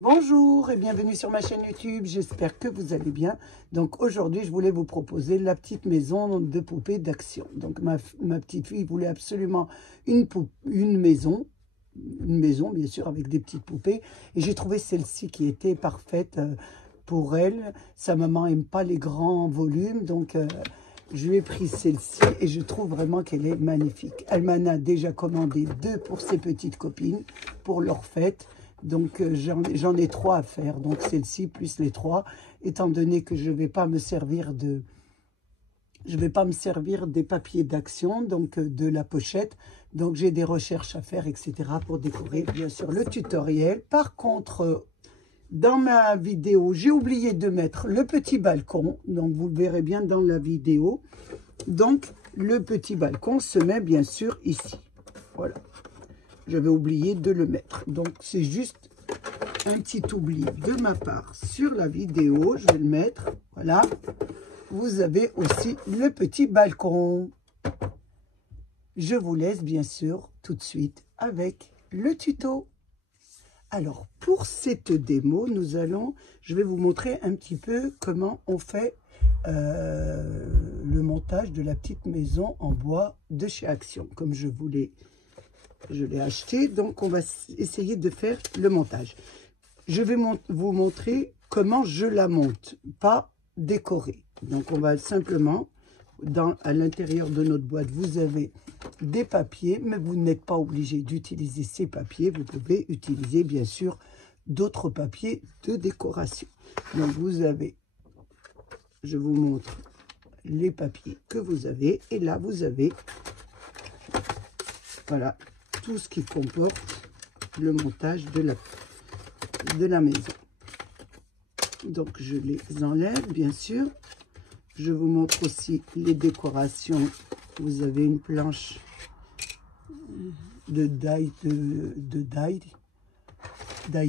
Bonjour et bienvenue sur ma chaîne YouTube, j'espère que vous allez bien. Donc aujourd'hui je voulais vous proposer la petite maison de poupées d'action. Donc ma petite fille voulait absolument une maison bien sûr avec des petites poupées. Et j'ai trouvé celle-ci qui était parfaite pour elle. Sa maman n'aime pas les grands volumes, donc je lui ai pris celle-ci et je trouve vraiment qu'elle est magnifique. Elle m'en a déjà commandé 2 pour ses petites copines, pour leur fête. Donc j'en ai 3 à faire, donc celle-ci plus les 3, étant donné que je ne vais pas me servir des papiers d'action, donc de la pochette. Donc j'ai des recherches à faire, etc. pour décorer bien sûr le tutoriel. Par contre, dans ma vidéo, j'ai oublié de mettre le petit balcon, donc vous le verrez bien dans la vidéo. Donc le petit balcon se met bien sûr ici, voilà. J'avais oublié de le mettre. Donc, c'est juste un petit oubli de ma part sur la vidéo. Je vais le mettre. Voilà. Vous avez aussi le petit balcon. Je vous laisse, bien sûr, tout de suite avec le tuto. Alors, pour cette démo, je vais vous montrer un petit peu comment on fait le montage de la petite maison en bois de chez Action, comme je l'ai acheté, donc on va essayer de faire le montage. Je vais vous montrer comment je la monte, pas décorer. Donc on va simplement, à l'intérieur de notre boîte, vous avez des papiers, mais vous n'êtes pas obligé d'utiliser ces papiers. Vous pouvez utiliser bien sûr d'autres papiers de décoration. Donc vous avez, je vous montre les papiers que vous avez, et là vous avez, voilà, tout ce qui comporte le montage de la maison. Donc je les enlève bien sûr. Je vous montre aussi les décorations. Vous avez une planche de die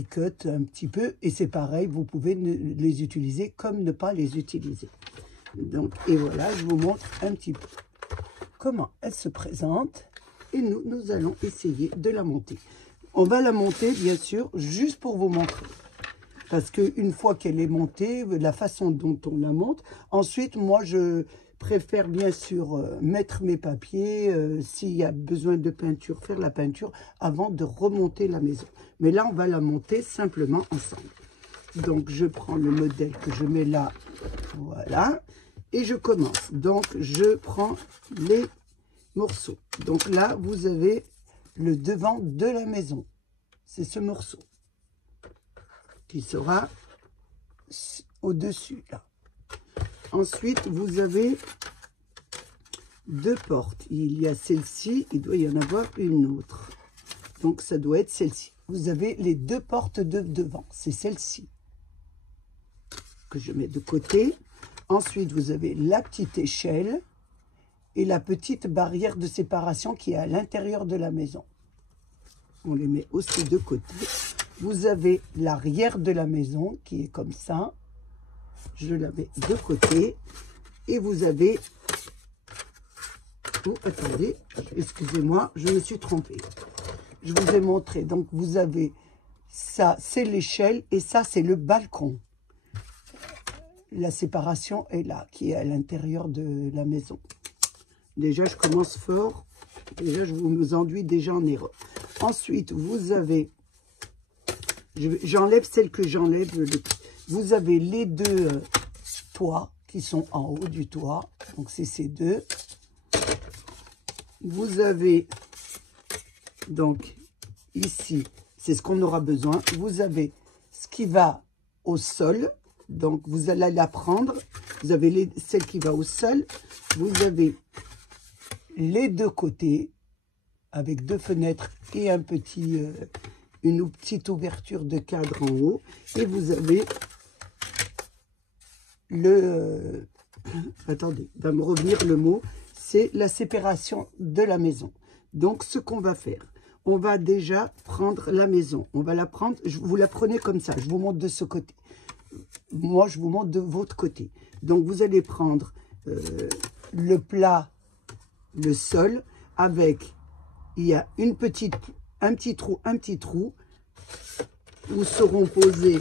cut un petit peu, et c'est pareil, vous pouvez les utiliser comme ne pas les utiliser. Donc et voilà, je vous montre un petit peu comment elle se présente. Et nous allons essayer de la monter. On va la monter, bien sûr, juste pour vous montrer. Parce qu'une fois qu'elle est montée, la façon dont on la monte, ensuite, moi, je préfère bien sûr mettre mes papiers, s'il y a besoin de peinture, faire la peinture avant de remonter la maison. Mais là, on va la monter simplement ensemble. Donc, je prends le modèle que je mets là, voilà, et je commence. Donc, je prends les morceaux. Donc là, vous avez le devant de la maison. C'est ce morceau qui sera au-dessus, là. Ensuite, vous avez 2 portes. Il y a celle-ci, il doit y en avoir une autre. Donc, ça doit être celle-ci. Vous avez les 2 portes de devant. C'est celle-ci que je mets de côté. Ensuite, vous avez la petite échelle et la petite barrière de séparation qui est à l'intérieur de la maison. On les met aussi de côté. Vous avez l'arrière de la maison qui est comme ça. Je la mets de côté. Et vous avez... Oh, attendez, excusez-moi, je me suis trompée. Je vous ai montré. Donc, vous avez ça, c'est l'échelle, et ça, c'est le balcon. La séparation est là, qui est à l'intérieur de la maison. Déjà, je commence fort. Déjà, je vous enduis déjà en erreur. Ensuite, vous avez... J'enlève celle que j'enlève. Vous avez les 2 toits qui sont en haut du toit. Donc, c'est ces 2. Vous avez... Donc, ici, c'est ce qu'on aura besoin. Vous avez ce qui va au sol. Donc, vous allez la prendre. Vous avez celle qui va au sol. Vous avez... les 2 côtés avec 2 fenêtres et une petite ouverture de cadre en haut, et vous avez attendez, va me revenir le mot, c'est la séparation de la maison. Donc ce qu'on va faire, on va déjà prendre la maison, on va la prendre, vous la prenez comme ça, je vous montre de ce côté, moi je vous montre de votre côté. Donc vous allez prendre le plat, le sol, avec, il y a un petit trou, où seront posés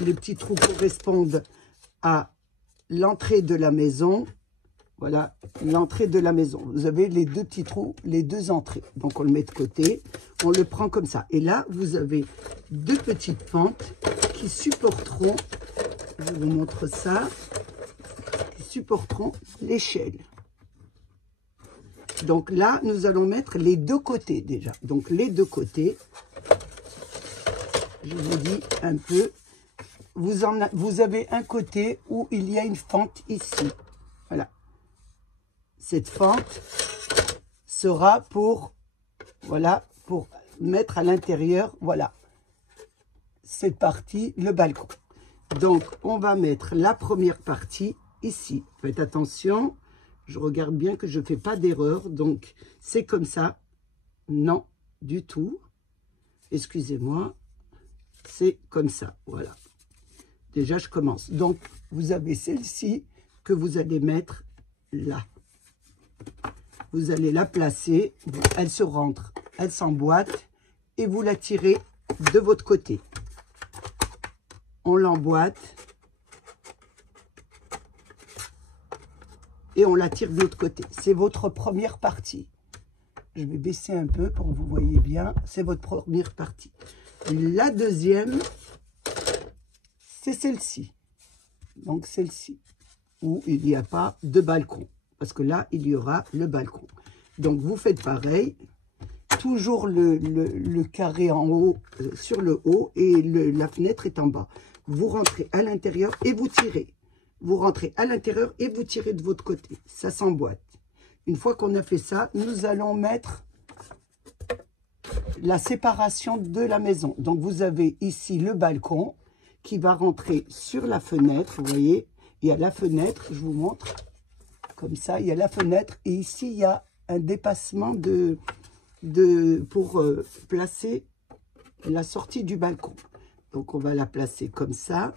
les petits trous correspondent à l'entrée de la maison. Voilà, l'entrée de la maison. Vous avez les deux petits trous, les deux entrées. Donc, on le met de côté. On le prend comme ça. Et là, vous avez deux petites fentes qui supporteront, je vous montre ça, qui supporteront l'échelle. Donc là, nous allons mettre les deux côtés déjà. Donc, les deux côtés, je vous dis un peu, vous avez un côté où il y a une fente ici. Voilà. Cette fente sera pour, voilà, pour mettre à l'intérieur, voilà, cette partie, le balcon. Donc, on va mettre la première partie ici. Faites attention, je regarde bien que je ne fais pas d'erreur. Donc, c'est comme ça. Non, du tout. Excusez-moi. C'est comme ça, voilà. Déjà, je commence. Donc, vous avez celle-ci que vous allez mettre là. Vous allez la placer, elle se rentre, elle s'emboîte et vous la tirez de votre côté. On l'emboîte et on la tire de l'autre côté. C'est votre première partie. Je vais baisser un peu pour que vous voyez bien. C'est votre première partie. La deuxième, c'est celle-ci. Donc celle-ci, où il n'y a pas de balcon. Parce que là, il y aura le balcon. Donc, vous faites pareil. Toujours le carré en haut, sur le haut, et la fenêtre est en bas. Vous rentrez à l'intérieur et vous tirez. Vous rentrez à l'intérieur et vous tirez de votre côté. Ça s'emboîte. Une fois qu'on a fait ça, nous allons mettre la séparation de la maison. Donc, vous avez ici le balcon qui va rentrer sur la fenêtre. Vous voyez, il y a la fenêtre, je vous montre. Comme ça, il y a la fenêtre et ici, il y a un dépassement pour placer la sortie du balcon. Donc, on va la placer comme ça.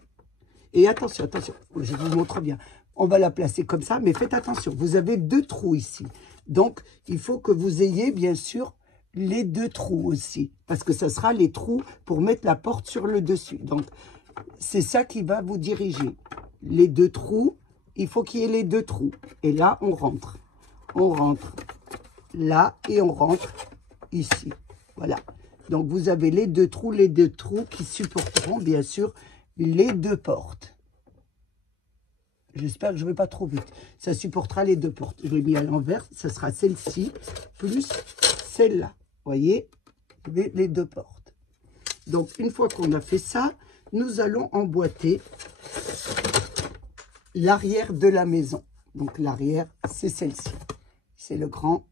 Et attention, attention, je vous montre bien. On va la placer comme ça, mais faites attention. Vous avez deux trous ici. Donc, il faut que vous ayez, bien sûr, les deux trous aussi. Parce que ça sera les trous pour mettre la porte sur le dessus. Donc, c'est ça qui va vous diriger. Les deux trous. Il faut qu'il y ait les deux trous. Et là, on rentre. On rentre là et on rentre ici. Voilà. Donc, vous avez les deux trous qui supporteront, bien sûr, les deux portes. J'espère que je ne vais pas trop vite. Ça supportera les deux portes. Je l'ai mis à l'envers. Ça sera celle-ci plus celle-là. Vous voyez, les deux portes. Donc, une fois qu'on a fait ça, nous allons emboîter l'arrière de la maison. Donc, l'arrière, c'est celle-ci. C'est le grand,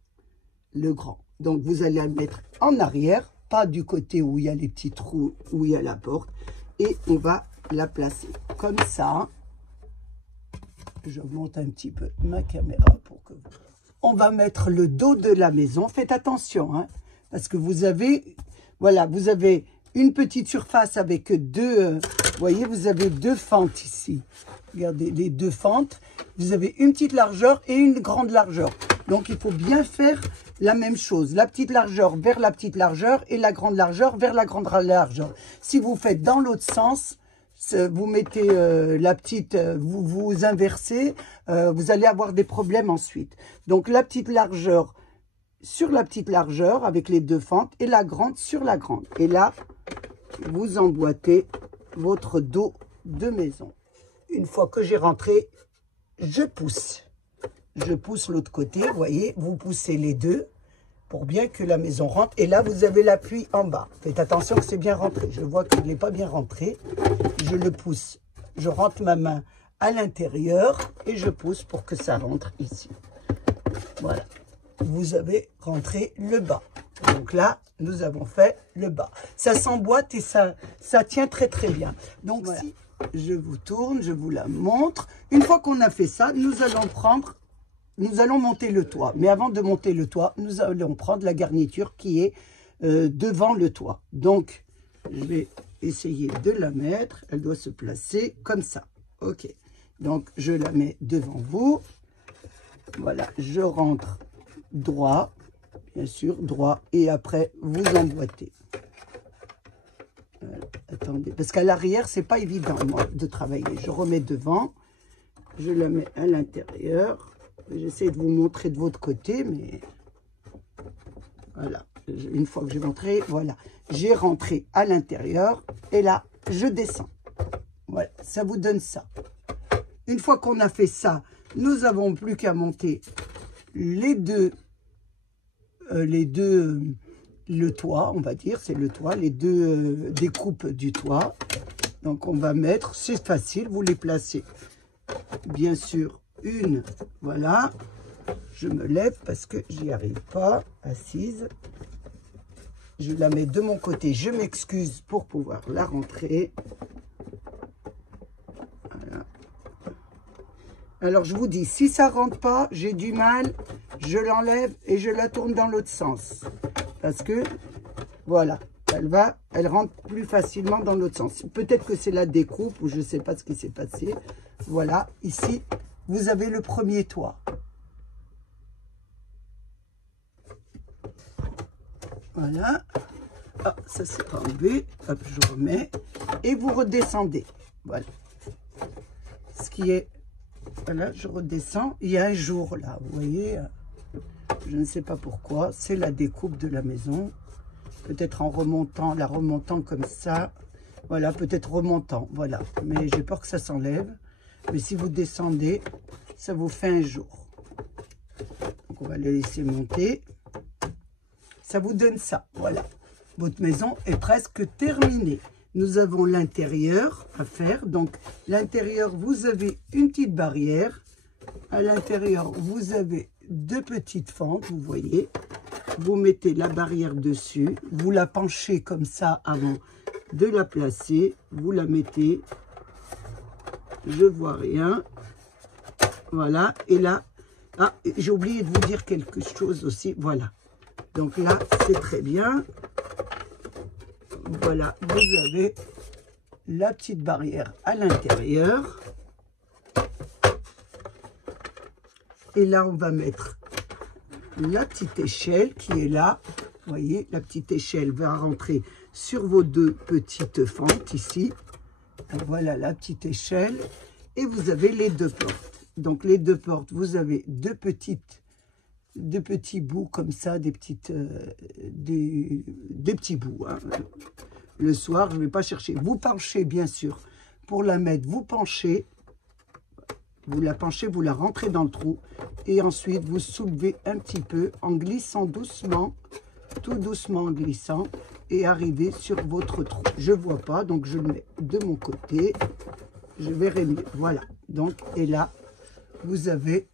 le grand. Donc, vous allez la mettre en arrière, pas du côté où il y a les petits trous, où il y a la porte. Et on va la placer comme ça. Je monte un petit peu ma caméra pour que vous... On va mettre le dos de la maison. Faites attention, hein, parce que vous avez... Voilà, vous avez une petite surface avec deux... vous voyez, vous avez deux fentes ici. Regardez, les deux fentes. Vous avez une petite largeur et une grande largeur. Donc, il faut bien faire la même chose. La petite largeur vers la petite largeur et la grande largeur vers la grande largeur. Si vous faites dans l'autre sens, vous mettez la petite, vous inversez, vous allez avoir des problèmes ensuite. Donc, la petite largeur sur la petite largeur avec les deux fentes et la grande sur la grande. Et là, vous emboîtez votre dos de maison. Une fois que j'ai rentré, je pousse. Je pousse l'autre côté, vous voyez, vous poussez les deux pour bien que la maison rentre. Et là, vous avez l'appui en bas. Faites attention que c'est bien rentré. Je vois qu'il n'est pas bien rentré. Je le pousse. Je rentre ma main à l'intérieur et je pousse pour que ça rentre ici. Voilà. Vous avez rentré le bas. Donc là, nous avons fait le bas. Ça s'emboîte et ça tient très très bien. Donc voilà. Si je vous tourne, je vous la montre. Une fois qu'on a fait ça, nous allons monter le toit. Mais avant de monter le toit, nous allons prendre la garniture qui est devant le toit. Donc, je vais essayer de la mettre. Elle doit se placer comme ça. Ok. Donc, je la mets devant vous. Voilà, je rentre droit, bien sûr, droit. Et après, vous emboîtez. Voilà. Attendez, parce qu'à l'arrière, c'est pas évident, moi, de travailler. Je remets devant, je la mets à l'intérieur. J'essaie de vous montrer de votre côté, mais voilà. Une fois que j'ai montré, voilà. J'ai rentré à l'intérieur et là, je descends. Voilà, ça vous donne ça. Une fois qu'on a fait ça, nous n'avons plus qu'à monter le toit, on va dire, c'est le toit, les deux découpes du toit. Donc on va mettre, c'est facile, vous les placez. Bien sûr, une, voilà. Je me lève parce que j'y arrive pas, assise. Je la mets de mon côté, je m'excuse pour pouvoir la rentrer. Voilà. Alors je vous dis, si ça rentre pas, j'ai du mal, je l'enlève et je la tourne dans l'autre sens. Parce que, voilà, elle rentre plus facilement dans l'autre sens. Peut-être que c'est la découpe ou je ne sais pas ce qui s'est passé. Voilà, ici, vous avez le premier toit. Voilà. Ah, ça s'est pas enlevé. Hop, je remets. Et vous redescendez. Voilà. Ce qui est... Voilà, je redescends. Il y a un jour là, vous voyez. Je ne sais pas pourquoi. C'est la découpe de la maison. Peut-être en remontant, la remontant comme ça. Voilà, peut-être remontant. Voilà. Mais j'ai peur que ça s'enlève. Mais si vous descendez, ça vous fait un jour. Donc on va le laisser monter. Ça vous donne ça. Voilà. Votre maison est presque terminée. Nous avons l'intérieur à faire. Donc, l'intérieur, vous avez une petite barrière. À l'intérieur, vous avez deux petites fentes, vous voyez. Vous mettez la barrière dessus. Vous la penchez comme ça avant de la placer. Vous la mettez. Je vois rien. Voilà. Et là, ah, j'ai oublié de vous dire quelque chose aussi. Voilà. Donc là, c'est très bien. Voilà, vous avez la petite barrière à l'intérieur. Et là, on va mettre la petite échelle qui est là. Vous voyez, la petite échelle va rentrer sur vos deux petites fentes ici. Voilà la petite échelle. Et vous avez les deux portes. Donc, les deux portes, vous avez deux petits bouts comme ça, des petits bouts. Hein. Le soir, je ne vais pas chercher. Vous penchez, bien sûr. Pour la mettre, vous penchez. Vous la penchez, vous la rentrez dans le trou. Et ensuite, vous soulevez un petit peu en glissant doucement, tout doucement en glissant. Et arrivez sur votre trou. Je ne vois pas, donc je le mets de mon côté. Je verrai mieux. Voilà. Donc, et là, vous avez...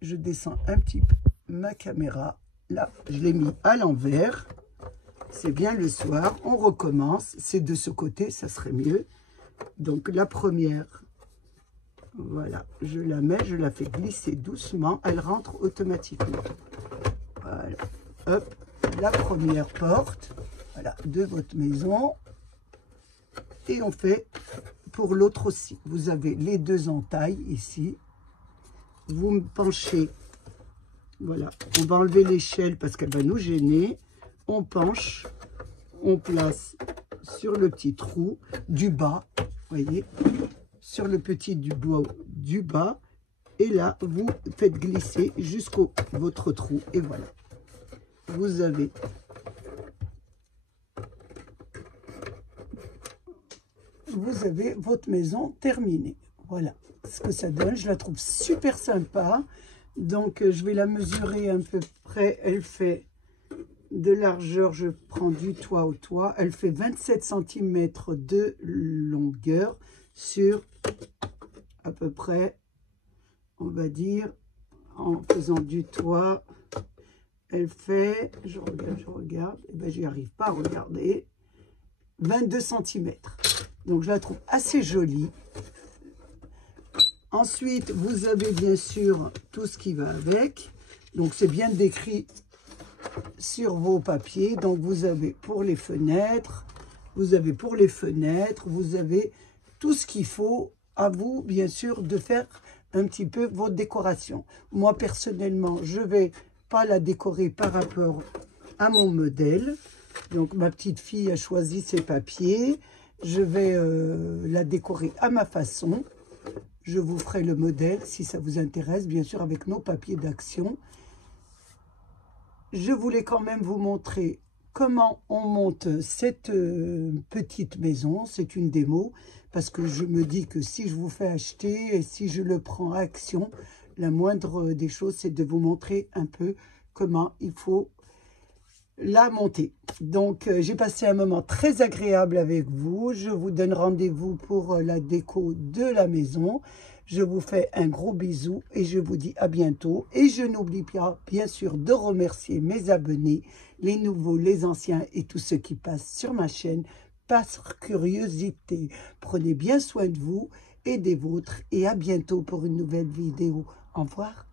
Je descends un petit peu ma caméra. Là, je l'ai mis à l'envers. C'est bien le soir. On recommence. C'est de ce côté, ça serait mieux. Donc, la première, voilà, je la mets, je la fais glisser doucement. Elle rentre automatiquement. Voilà. Hop, la première porte, voilà, de votre maison. Et on fait pour l'autre aussi. Vous avez les deux entailles ici. Vous me penchez. Voilà, on va enlever l'échelle parce qu'elle va nous gêner. On penche, on place sur le petit trou du bas, voyez, sur le petit doigt du bas. Et là, vous faites glisser jusqu'au votre trou. Et voilà, vous avez votre maison terminée. Voilà ce que ça donne. Je la trouve super sympa. Donc, je vais la mesurer à peu près. Elle fait de largeur, je prends du toit au toit. Elle fait 27 cm de longueur sur à peu près, on va dire, en faisant du toit. Elle fait, je regarde, et ben j'y arrive pas à regarder, 22 cm. Donc, je la trouve assez jolie. Ensuite, vous avez bien sûr tout ce qui va avec. Donc, c'est bien décrit sur vos papiers. Donc, vous avez pour les fenêtres, vous avez tout ce qu'il faut à vous, bien sûr, de faire un petit peu votre décoration. Moi, personnellement, je ne vais pas la décorer par rapport à mon modèle. Donc, ma petite fille a choisi ses papiers. Je vais la décorer à ma façon. Je vous ferai le modèle si ça vous intéresse, bien sûr, avec nos papiers d'action. Je voulais quand même vous montrer comment on monte cette petite maison. C'est une démo, parce que je me dis que si je vous fais acheter et si je le prends à action, la moindre des choses, c'est de vous montrer un peu comment il faut la monter. Donc, j'ai passé un moment très agréable avec vous. Je vous donne rendez-vous pour la déco de la maison. Je vous fais un gros bisou et je vous dis à bientôt. Et je n'oublie pas, bien sûr, de remercier mes abonnés, les nouveaux, les anciens et tous ceux qui passent sur ma chaîne par curiosité. Prenez bien soin de vous et des vôtres. Et à bientôt pour une nouvelle vidéo. Au revoir.